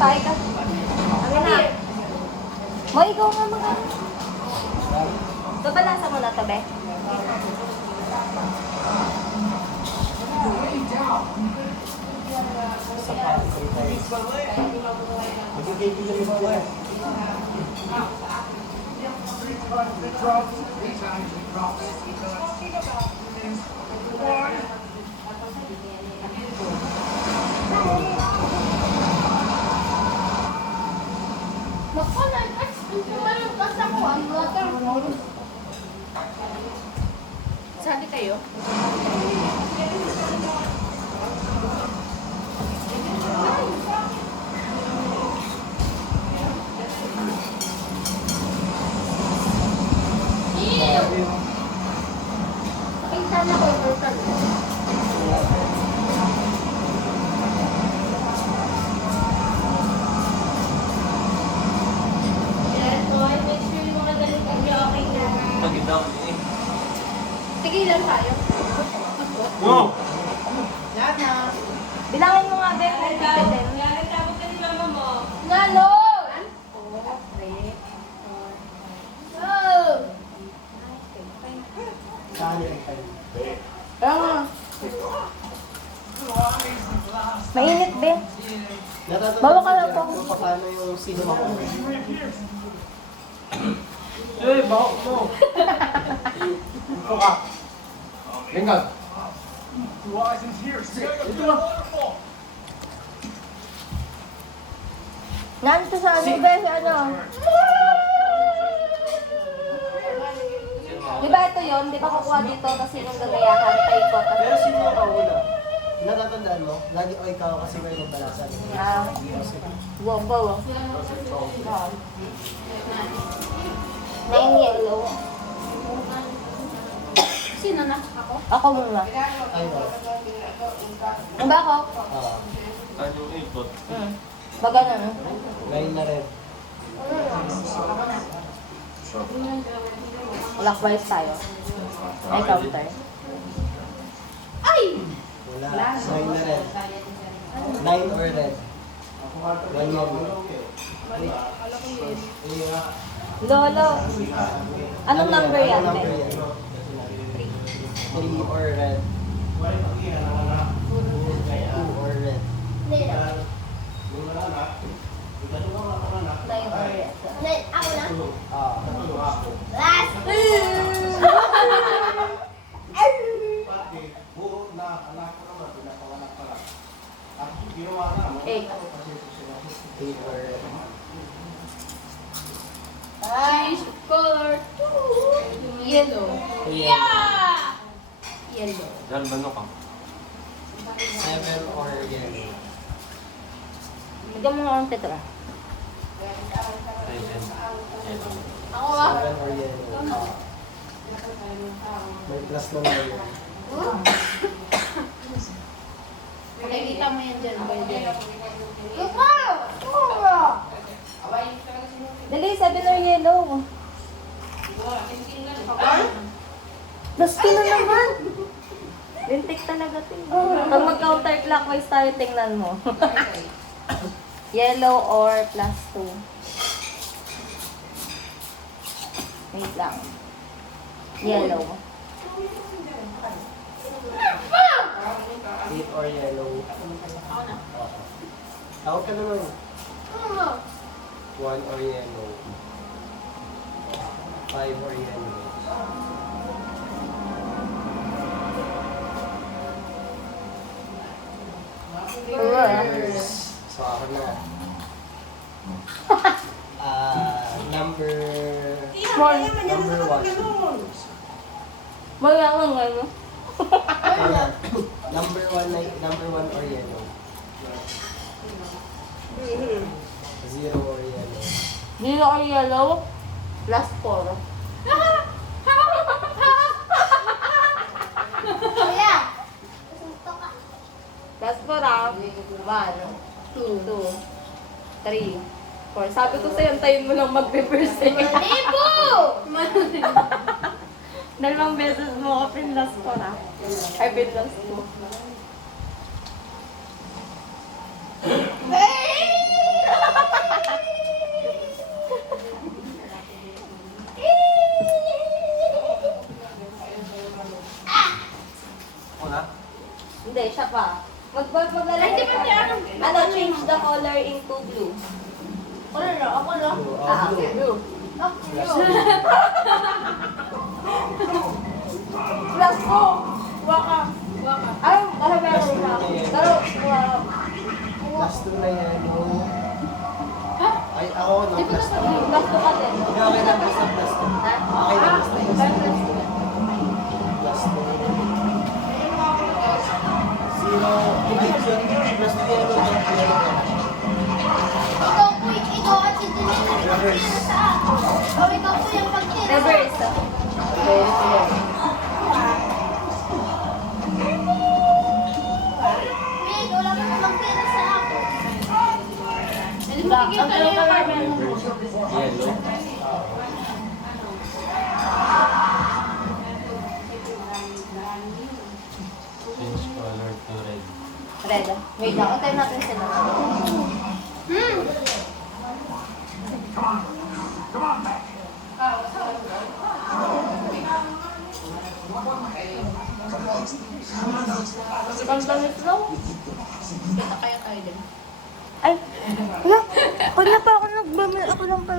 Tayo ka. Ano na? Mo, ikaw nga mga. Kabalasa mo na to, be. Sali kayo? Tigilan tayo. No! Lahat na. Bilangin mo nga, be. Nagtabog ka ni mama mo. Nalo! Mainit, be. Bawa ka lang po. Paano yung sino ako? Eh, bawak mo! Ito ka! Lingkod! Ito na! Nandito sa ano, be? Ano? Di ba ito yun? Di ba kukuha dito kasi nung gagayahan, paikot. Pero sino ang kauna? Natatandaan mo? Lagi o ikaw kasi may nagbalasa. Ah, wow, wow. 9 yellow. Sino na? Ako? Ako muna. Ayun. Ano ba ako? Saan yung ikot? Baga na, no? Ngayon na rin. Clockwise tayo. May counter. Ay! Wala. Ngayon na rin. 9 or red? 1 yellow. Lolo. Anong number yan, Anong be? number yan? 3 or red? 2 or red? 9 or red. Ako na? Ah. Eight. 8 or red? Change color to yellow. Yeah! Yellow. Diyan, bano ka? 7 or yellow? Bigyan mo nga ang tetra. Ako ah. 7 or yellow? May plus naman yun. Makikita mo yan dyan. Dali, 7 or yellow. Plus na naman. Lintik talaga ito. Pag mag-counterclockwise tayo, tingnan mo. Yellow or plus 2. Wait lang. Yellow. 8 or yellow? Tawag ka naman. 1 or yellow? 5 or yellow? So ako na. Number... Small. Number 1. Mayangang ano. Kaya, number 1 or yellow? 0 or yellow? Zero or yellow. Plus 4. Plus 4 ah. 1, 2, 3, 4. Sabi ko sa'yo, antayin mo lang mag-reverse eh. Libo! Dalawang beses mo ako pinlas 4 ah. Ay, pinlas 2. Una? Hindi, siya pa. Maglalagay Ay, di ba may ano? Ano, change the color into blue. Ako na. Ako na. Blue. Ah, Plus po. Waka. Waka. Ay, meron siya. Pero, Last two na yellow. Ha? Ay, ako, no, Di ba plus two. naman? plus po ka din. Hindi, okay lang, basta plus two. Ha? Okay lang, basta plus two. Plus two. Zero. Hindi, sorry. Plus two yellow. Ikaw at si Denise ang pagtira sa ako. O ikaw po yung pagtira sa Reverse. Wait, wala ka na magtira sa ako. Alam mo, Ang bigyan ka lang yung card. Yellow. Change color to red. Red. Wait lang, antayin natin sila. Pagbanit lang. Kita kaya tayo din. Ay, wala. Wala pa ako nagbamil. Ako lang pala.